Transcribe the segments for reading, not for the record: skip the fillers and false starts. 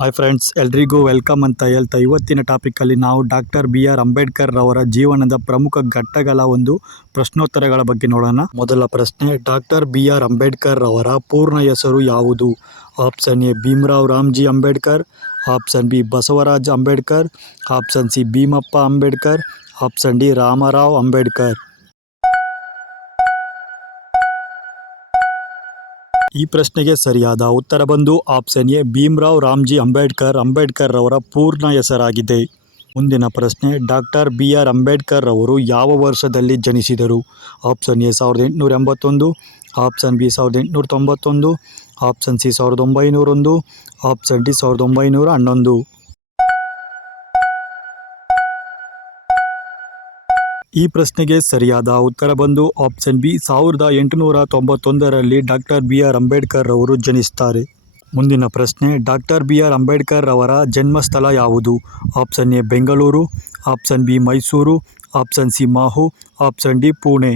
Hi friends, ಎಲ್ರಿಗೂ welcome ಅಂತ ಹೇಳ್ತಾ ಇವತ್ತಿನ ಟಾಪಿಕಲ್ಲಿ ನಾವು ಡಾಕ್ಟರ್ BR ಅಂಬೇಡ್ಕರ್ ಅವರ ಜೀವನದ ಪ್ರಮುಖ ಘಟ್ಟಗಳ ಒಂದು ಪ್ರಶ್ನೋತ್ತರಗಳ ಬಗ್ಗೆ ನೋಡೋಣ. ಮೊದಲ ಪ್ರಶ್ನೆ, ಡಾಕ್ಟರ್ BR ಅಂಬೇಡ್ಕರ್ ಅವರ ಪೂರ್ಣ ಹೆಸರು ಯಾವುದು? Option A Bhimrao Ramji Ambedkar, option B Basavaraj Ambedkar, option C Bhimappa Ambedkar, option D Ramarao Ambedkar. ಈ ಪ್ರಶ್ನೆಗೆ ಸರಿಯಾದ ಉತ್ತರ ಬಂದು ಆಪ್ಷನ್ ಎ ಭೀಮರಾವ್ ರಾಮ್ಜಿ ಅಂಬೇಡ್ಕರ್ ಅವರ ಪೂರ್ಣ ಹೆಸರಾಗಿದೆ. ಮುಂದಿನ ಪ್ರಶ್ನೆ, ಡಾಕ್ಟರ್ BR ಅಂಬೇಡ್ಕರ್ ಅವರು ಯಾವ ವರ್ಷದಲ್ಲಿ ಜನಿಸಿದರು? Option A 1881, option B 1891, option C 1901, option D 1911. ಈ ಪ್ರಶ್ನೆಗೆ ಸರಿಯಾದ ಉತ್ತರ ಬಂದು ಆಪ್ಷನ್ ಬಿ 1891ರಲ್ಲಿ ಡಾಕ್ಟರ್ BR ಅಂಬೇಡ್ಕರ್ ಅವರು ಜನಿಸ್ತಾರೆ. ಮುಂದಿನ ಪ್ರಶ್ನೆ, ಡಾಕ್ಟರ್ BR ಅಂಬೇಡ್ಕರ್ ಅವರ ಜನ್ಮಸ್ಥಳ ಯಾವುದು? Option A Bengaluru, option B Mysuru, option C Mhow, option D Pune.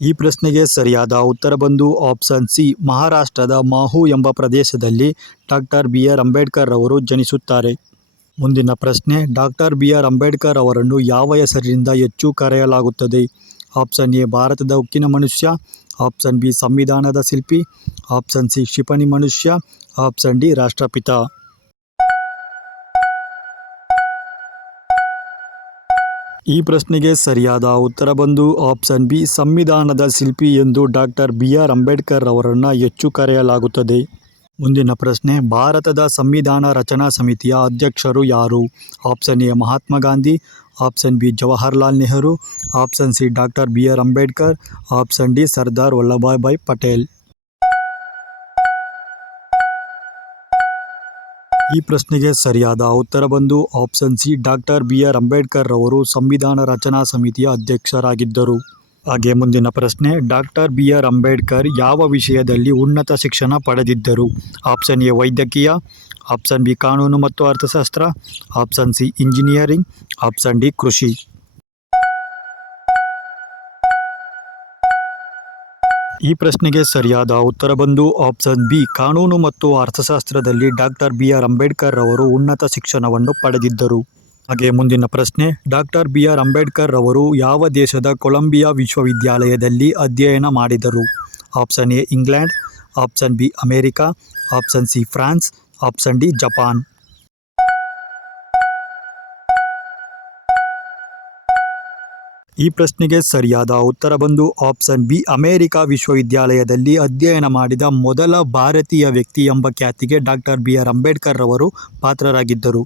ಈ ಪ್ರಶ್ನೆಗೆ ಸರಿಯಾದ ಉತ್ತರ ಬಂದು ಆಪ್ಷನ್ ಸಿ ಮಹಾರಾಷ್ಟ್ರದ ಮಾಹು ಎಂಬ ಪ್ರದೇಶದಲ್ಲಿ ಡಾಕ್ಟರ್ BR ಅಂಬೇಡ್ಕರ್ ಅವರು ಜನಿಸುತ್ತಾರೆ. ಮುಂದಿನ ಪ್ರಶ್ನೆ, ಡಾಕ್ಟರ್ BR ಅಂಬೇಡ್ಕರ್ ಅವರನ್ನು ಯಾವ ಹೆಸರಿನಿಂದ ಹೆಚ್ಚು ಕರೆಯಲಾಗುತ್ತದೆ? ಆಪ್ಷನ್ ಎ ಭಾರತದ ಉಕ್ಕಿನ ಮನುಷ್ಯ, ಆಪ್ಷನ್ ಬಿ ಸಂವಿಧಾನದ ಶಿಲ್ಪಿ, ಆಪ್ಷನ್ ಸಿ ಕ್ಷಿಪಣಿ ಮನುಷ್ಯ, ಆಪ್ಷನ್ ಡಿ ರಾಷ್ಟ್ರಪಿತ. ಈ ಪ್ರಶ್ನೆಗೆ ಸರಿಯಾದ ಉತ್ತರ ಬಂದು ಆಪ್ಷನ್ ಬಿ ಸಂವಿಧಾನದ ಶಿಲ್ಪಿ ಎಂದು ಡಾಕ್ಟರ್ BR ಅಂಬೇಡ್ಕರ್ ಅವರನ್ನು ಹೆಚ್ಚು ಕರೆಯಲಾಗುತ್ತದೆ. ಮುಂದಿನ ಪ್ರಶ್ನೆ, ಭಾರತದ ಸಂವಿಧಾನ ರಚನಾ ಸಮಿತಿಯ ಅಧ್ಯಕ್ಷರು ಯಾರು? Option A Mahatma Gandhi, option B Jawaharlal Nehru, option C doctor BR Ambedkar, option D Sardar Vallabhbhai Patel. ಈ ಪ್ರಶ್ನೆಗೆ ಸರಿಯಾದ ಉತ್ತರ ಬಂದು option C doctor BR Ambedkar ಅವರು ಸಂವಿಧಾನ ರಚನಾ ಸಮಿತಿಯ ಅಧ್ಯಕ್ಷರಾಗಿದ್ದರು. ಹಾಗೆ ಮುಂದಿನ ಪ್ರಶ್ನೆ, ಡಾಕ್ಟರ್ BR ಅಂಬೇಡ್ಕರ್ ಯಾವ ವಿಷಯದಲ್ಲಿ ಉನ್ನತ ಶಿಕ್ಷಣ ಪಡೆದಿದ್ದರು? ಆಪ್ಷನ್ ಎ ವೈದ್ಯಕೀಯ, ಆಪ್ಷನ್ ಬಿ ಕಾನೂನು ಮತ್ತು ಅರ್ಥಶಾಸ್ತ್ರ, option C engineering, option D ಕೃಷಿ. ಈ ಪ್ರಶ್ನೆಗೆ ಸರಿಯಾದ ಉತ್ತರ ಬಂದು ಆಪ್ಷನ್ ಬಿ ಕಾನೂನು ಮತ್ತು ಅರ್ಥಶಾಸ್ತ್ರದಲ್ಲಿ ಡಾಕ್ಟರ್ BR ಅಂಬೇಡ್ಕರ್ ಅವರು ಉನ್ನತ ಶಿಕ್ಷಣವನ್ನು ಪಡೆದಿದ್ದರು. ಹಾಗೆ ಮುಂದಿನ ಪ್ರಶ್ನೆ, ಡಾಕ್ಟರ್ BR ಅಂಬೇಡ್ಕರ್ ಅವರು ಯಾವ ದೇಶದ ಕೊಲಂಬಿಯಾ ವಿಶ್ವವಿದ್ಯಾಲಯದಲ್ಲಿ ಅಧ್ಯಯನ ಮಾಡಿದರು? Option A England, option B America, option C France, option D Japan. ಈ ಪ್ರಶ್ನೆಗೆ ಸರಿಯಾದ ಉತ್ತರ ಬಂದು ಆಪ್ಷನ್ ಬಿ ಅಮೆರಿಕ ವಿಶ್ವವಿದ್ಯಾಲಯದಲ್ಲಿ ಅಧ್ಯಯನ ಮಾಡಿದ ಮೊದಲ ಭಾರತೀಯ ವ್ಯಕ್ತಿ ಎಂಬ ಖ್ಯಾತಿಗೆ ಡಾಕ್ಟರ್ BR ಅಂಬೇಡ್ಕರ್ ಅವರು ಪಾತ್ರರಾಗಿದ್ದರು.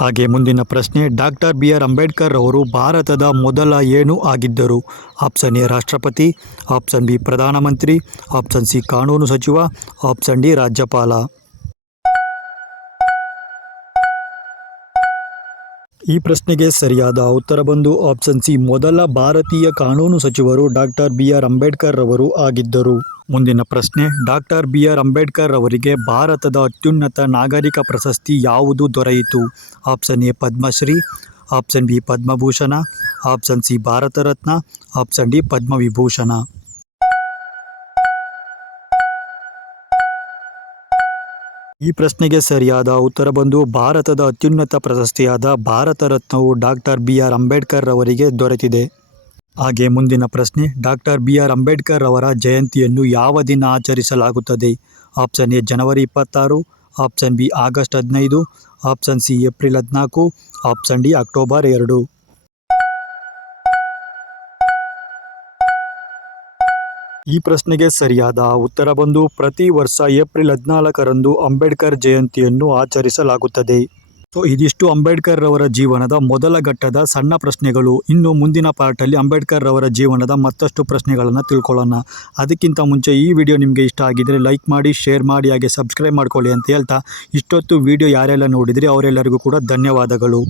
ಹಾಗೆ ಮುಂದಿನ ಪ್ರಶ್ನೆ, ಡಾಕ್ಟರ್ BR ಅಂಬೇಡ್ಕರ್ ಅವರು ಭಾರತದ ಮೊದಲ ಏನು ಆಗಿದ್ದರು? ಆಪ್ಷನ್ ಎ ರಾಷ್ಟ್ರಪತಿ, ಆಪ್ಷನ್ ಬಿ ಪ್ರಧಾನಮಂತ್ರಿ, ಆಪ್ಷನ್ ಸಿ ಕಾನೂನು ಸಚಿವ, ಆಪ್ಷನ್ ಡಿ ರಾಜ್ಯಪಾಲ. ಈ ಪ್ರಶ್ನೆಗೆ ಸರಿಯಾದ ಉತ್ತರ ಬಂದು ಆಪ್ಷನ್ ಸಿ ಮೊದಲ ಭಾರತೀಯ ಕಾನೂನು ಸಚಿವರು ಡಾಕ್ಟರ್ BR ಅಂಬೇಡ್ಕರ್ ಅವರು ಆಗಿದ್ದರು. ಮುಂದಿನ ಪ್ರಶ್ನೆ, ಡಾಕ್ಟರ್ BR ಅಂಬೇಡ್ಕರ್ ಅವರಿಗೆ ಭಾರತದ ಅತ್ಯುನ್ನತ ನಾಗರಿಕ ಪ್ರಶಸ್ತಿ ಯಾವುದು ದೊರೆಯಿತು? Option A Padmashri, option B Padmabhushan, option C Bharat Ratna, option D Padmavibhushan. ಈ ಪ್ರಶ್ನೆಗೆ ಸರಿಯಾದ ಉತ್ತರ ಬಂದು ಭಾರತದ ಅತ್ಯುನ್ನತ ಪ್ರಶಸ್ತಿಯಾದ ಭಾರತ ರತ್ನವು ಡಾಕ್ಟರ್ BR ಅಂಬೇಡ್ಕರ್ ಅವರಿಗೆ ದೊರೆತಿದೆ. ಹಾಗೆ ಮುಂದಿನ ಪ್ರಶ್ನೆ, ಡಾಕ್ಟರ್ BR ಅಂಬೇಡ್ಕರ್ ಅವರ ಜಯಂತಿಯನ್ನು ಯಾವ ದಿನ ಆಚರಿಸಲಾಗುತ್ತದೆ? Option A January 26, option B August 15, option C April 14, option D October 2. ಈ ಪ್ರಶ್ನೆಗೆ ಸರಿಯಾದ ಉತ್ತರ ಬಂದು ಪ್ರತಿ ವರ್ಷ ಏಪ್ರಿಲ್ 14ರಂದು ಅಂಬೇಡ್ಕರ್ ಜಯಂತಿಯನ್ನು ಆಚರಿಸಲಾಗುತ್ತದೆ. ಸೊ ಇದಿಷ್ಟು ಅಂಬೇಡ್ಕರ್ ಅವರ ಜೀವನದ ಮೊದಲ ಘಟ್ಟದ ಸಣ್ಣ ಪ್ರಶ್ನೆಗಳು. ಇನ್ನು ಮುಂದಿನ ಪಾರ್ಟಲ್ಲಿ ಅಂಬೇಡ್ಕರ್ ಅವರ ಜೀವನದ ಮತ್ತಷ್ಟು ಪ್ರಶ್ನೆಗಳನ್ನು ತಿಳ್ಕೊಳ್ಳೋಣ. ಅದಕ್ಕಿಂತ ಮುಂಚೆ ಈ ವಿಡಿಯೋ ನಿಮಗೆ ಇಷ್ಟ ಆಗಿದ್ದರೆ ಲೈಕ್ ಮಾಡಿ, ಶೇರ್ ಮಾಡಿ, ಹಾಗೆ ಸಬ್ಸ್ಕ್ರೈಬ್ ಮಾಡ್ಕೊಳ್ಳಿ ಅಂತ ಹೇಳ್ತಾ ಇಷ್ಟೊತ್ತು ವಿಡಿಯೋ ಯಾರೆಲ್ಲ ನೋಡಿದರೆ ಅವರೆಲ್ಲರಿಗೂ ಕೂಡ ಧನ್ಯವಾದಗಳು.